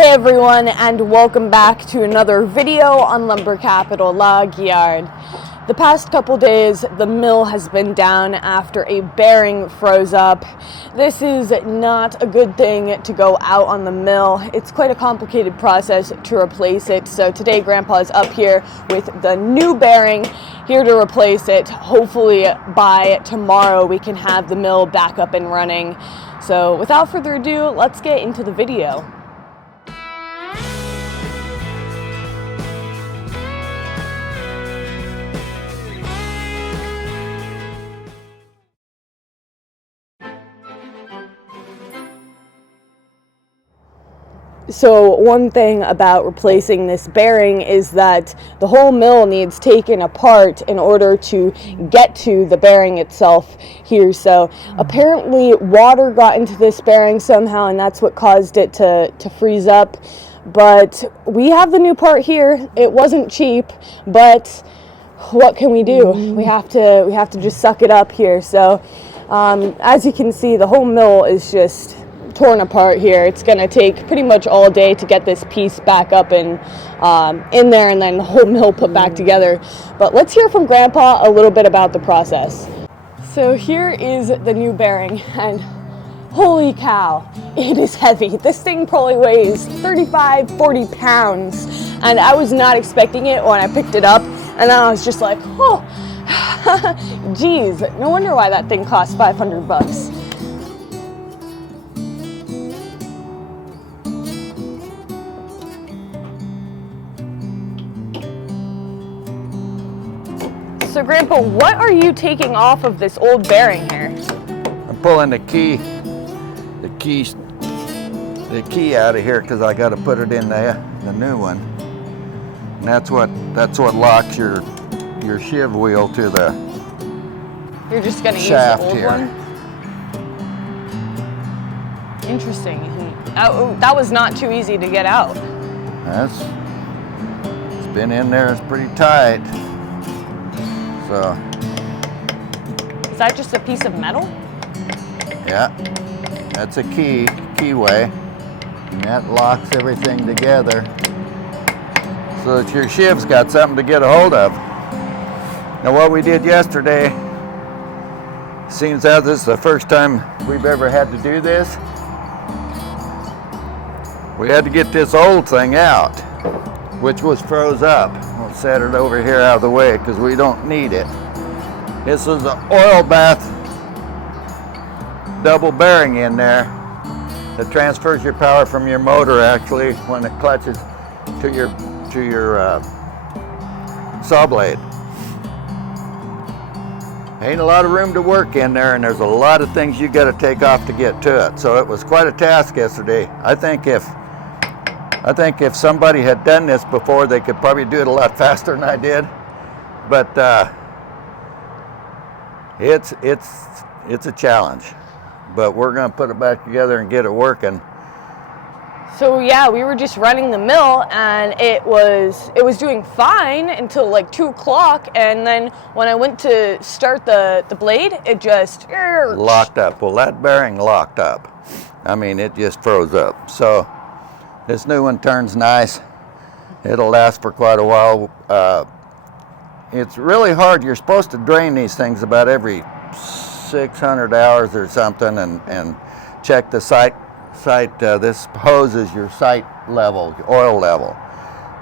Hey everyone, and welcome back to another video on Lumber Capital Log Yard. The past couple days, the mill has been down after a bearing froze up. This is not a good thing to go out on the mill. It's quite a complicated process to replace it. So today, Grandpa is up here with the new bearing, here to replace it. Hopefully by tomorrow, we can have the mill back up and running. So without further ado, let's get into the video. So one thing about replacing this bearing is that the whole mill needs taken apart in order to get to the bearing itself here. So apparently water got into this bearing somehow, and that's what caused it to freeze up. But we have the new part here. It wasn't cheap, but what can we do? We have to just suck it up here. So as you can see, the whole mill is just torn apart here. It's going to take pretty much all day to get this piece back up and in there, and then the whole mill put back together. But let's hear from Grandpa a little bit about the process. So here is the new bearing, and holy cow, it is heavy. This thing probably weighs 35-40 pounds, and I was not expecting it when I picked it up, and then I was just like, oh, geez, no wonder why that thing cost 500 bucks. So Grandpa, what are you taking off of this old bearing here? I'm pulling the key out of here because I got to put it in the new one. And that's what locks your shiv wheel to the You're just going to use the old one? Interesting. That was not too easy to get out. It's been in there. It's pretty tight. So, is that just a piece of metal? Yeah, that's a keyway, and that locks everything together so that your shiv's got something to get a hold of. Now what we did yesterday, seems as this is the first time we've ever had to do this, we had to get this old thing out, which was froze up. We'll set it over here out of the way because we don't need it. This is an oil bath double bearing in there that transfers your power from your motor actually when it clutches to your saw blade. Ain't a lot of room to work in there, and there's a lot of things you got to take off to get to it. So it was quite a task yesterday. I think if somebody had done this before, they could probably do it a lot faster than I did. But it's a challenge. But we're going to put it back together and get it working. So yeah, we were just running the mill, and it was doing fine until like 2 o'clock, and then when I went to start the blade, it just locked up. Well, that bearing locked up. I mean, it just froze up. So this new one turns nice. It'll last for quite a while. It's really hard. You're supposed to drain these things about every 600 hours or something and check the sight. This hose is your sight level, oil level.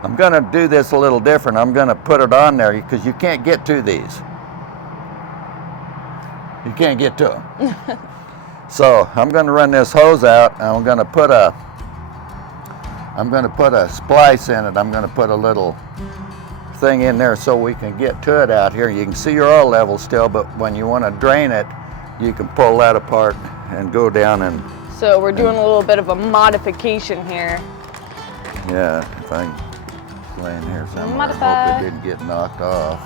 I'm going to do this a little different. I'm going to put it on there because you can't get to these. You can't get to them. So I'm going to run this hose out, and I'm going to put a splice in it. I'm going to put a little thing in there so we can get to it out here. You can see your oil level still, but when you want to drain it, you can pull that apart and go down and... So we're doing a little bit of a modification here. Yeah, if I can lay in here somewhere. I hope it didn't get knocked off.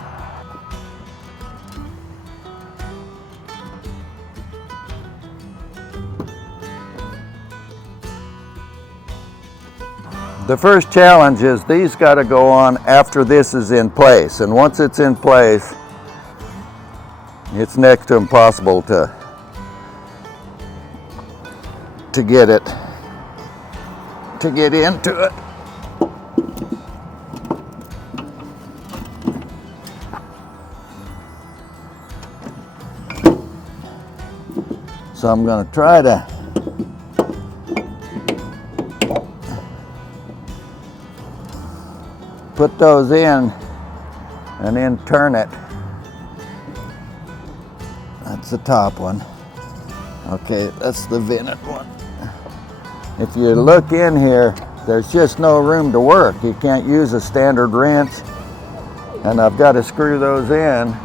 The first challenge is these got to go on after this is in place, and once it's in place, it's next to impossible to get it to get into it. So I'm going to try to put those in and then turn it. That's the top one. Okay, that's the vented one. If you look in here, there's just no room to work. You can't use a standard wrench, and I've got to screw those in.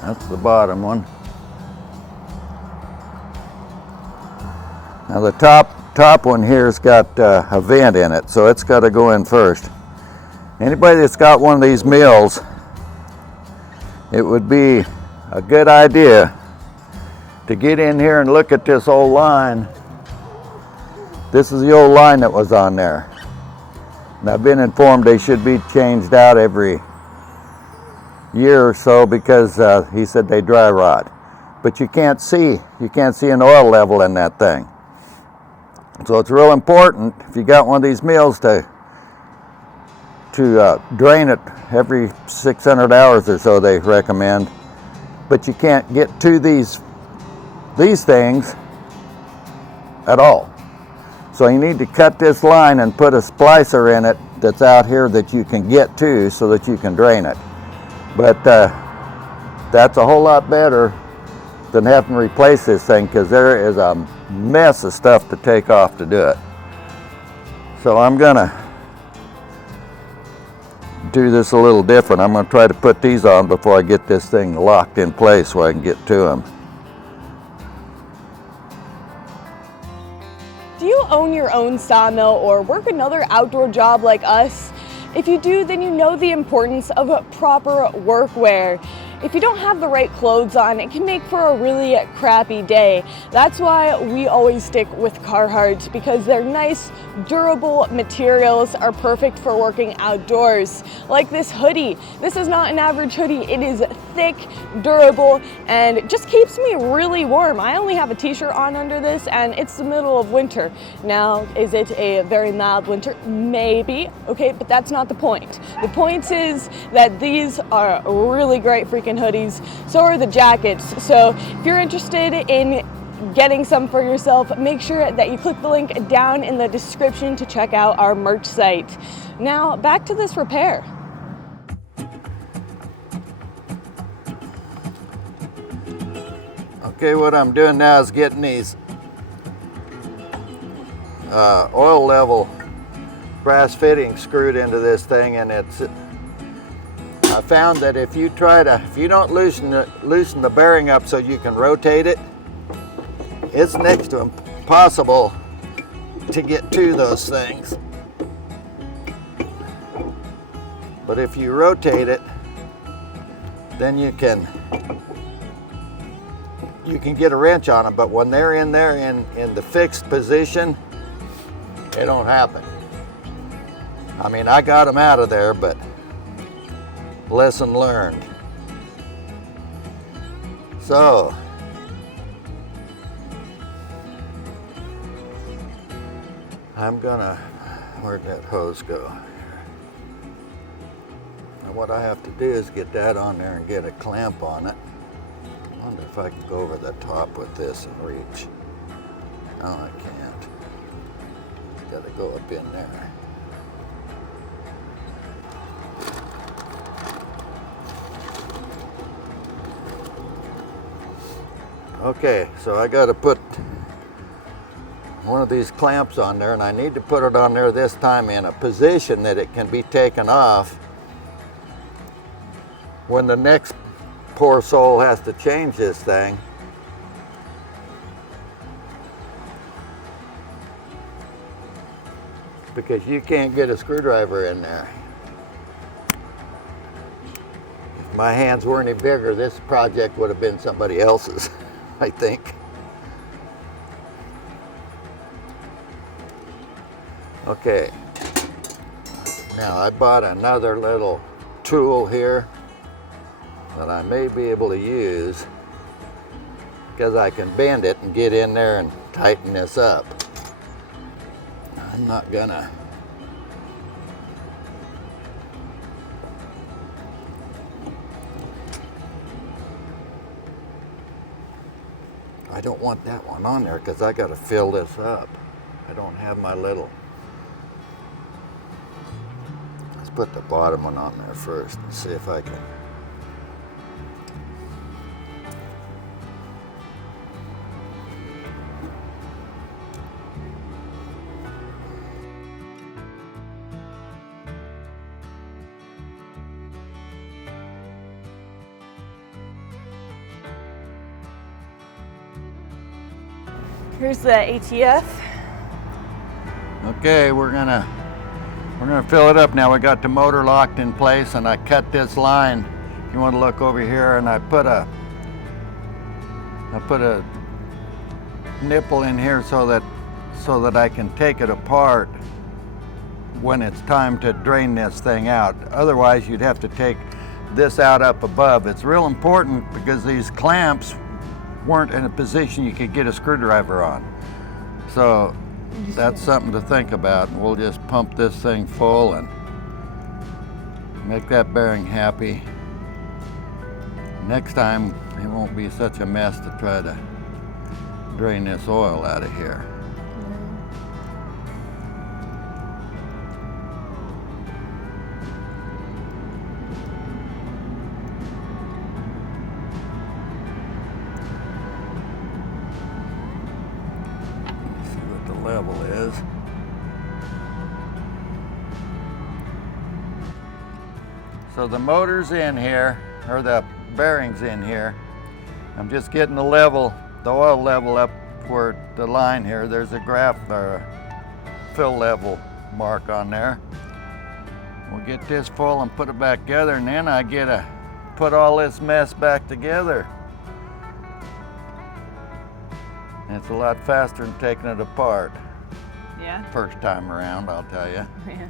That's the bottom one. Now the top one here's got a vent in it, so it's got to go in first. Anybody that's got one of these mills, it would be a good idea to get in here and look at this old line. This is the old line that was on there. And I've been informed they should be changed out every year or so because he said they dry rot. But you can't see an oil level in that thing. So it's real important if you got one of these mills to drain it every 600 hours or so, they recommend. But you can't get to these things at all. So you need to cut this line and put a splicer in it that's out here that you can get to so that you can drain it. But that's a whole lot better than having to replace this thing, because there is a mess of stuff to take off to do it. So I'm gonna do this a little different. I'm gonna try to put these on before I get this thing locked in place so I can get to them. Do you own your own sawmill or work another outdoor job like us? If you do, then you know the importance of proper workwear. If you don't have the right clothes on, it can make for a really crappy day. That's why we always stick with Carhartt, because their nice, durable materials are perfect for working outdoors. Like this hoodie. This is not an average hoodie. It is thick, durable, and it just keeps me really warm. I only have a t-shirt on under this, and it's the middle of winter. Now, is it a very mild winter? Maybe, okay, but that's not the point. The point is that these are really great freaking hoodies. So are the jackets. So if you're interested in getting some for yourself, make sure that you click the link down in the description to check out our merch site. Now back to this repair. Okay, what I'm doing now is getting these oil level brass fittings screwed into this thing, and I found that if you don't loosen the bearing up so you can rotate it, it's next to impossible to get to those things. But if you rotate it, then you can get a wrench on them. But when they're in there in the fixed position, it don't happen. I mean, I got them out of there, but lesson learned. So where'd that hose go? Now what I have to do is get that on there and get a clamp on it. I wonder if I can go over the top with this and reach. No, I can't. Got to go up in there. Okay, so I got to put one of these clamps on there, and I need to put it on there this time in a position that it can be taken off when the next poor soul has to change this thing. Because you can't get a screwdriver in there. If my hands weren't any bigger, this project would have been somebody else's, I think. Okay, now I bought another little tool here that I may be able to use, because I can bend it and get in there and tighten this up. I'm not gonna. I don't want that one on there because I got to fill this up. I don't have my little. Let's put the bottom one on there first and see if I can. Here's the ATF. Okay, we're gonna fill it up now. We got the motor locked in place, and I cut this line. If you want to look over here, and I put a nipple in here so that I can take it apart when it's time to drain this thing out. Otherwise, you'd have to take this out up above. It's real important because these clamps weren't in a position you could get a screwdriver on. So that's something to think about. We'll just pump this thing full and make that bearing happy. Next time it won't be such a mess to try to drain this oil out of here. Level is. So the motor's in here, or the bearing's in here. I'm just getting the oil level up for the line here. There's a graph or a fill level mark on there. We'll get this full and put it back together, and then I get to put all this mess back together. And it's a lot faster than taking it apart. Yeah. First time around, I'll tell you. Yeah.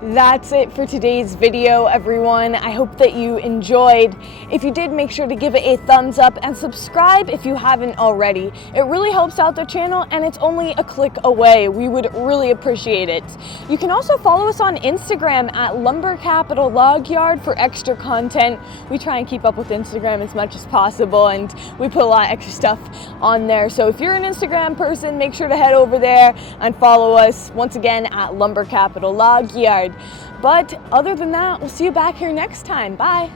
That's it for today's video, everyone. I hope that you enjoyed. If you did, make sure to give it a thumbs up and subscribe if you haven't already. It really helps out the channel, and it's only a click away. We would really appreciate it. You can also follow us on Instagram at Lumber Capital Log Yard for extra content. We try and keep up with Instagram as much as possible, and we put a lot of extra stuff on there. So if you're an Instagram person, make sure to head over there and follow us once again at Lumber Capital Log Yard. But other than that, we'll see you back here next time. Bye.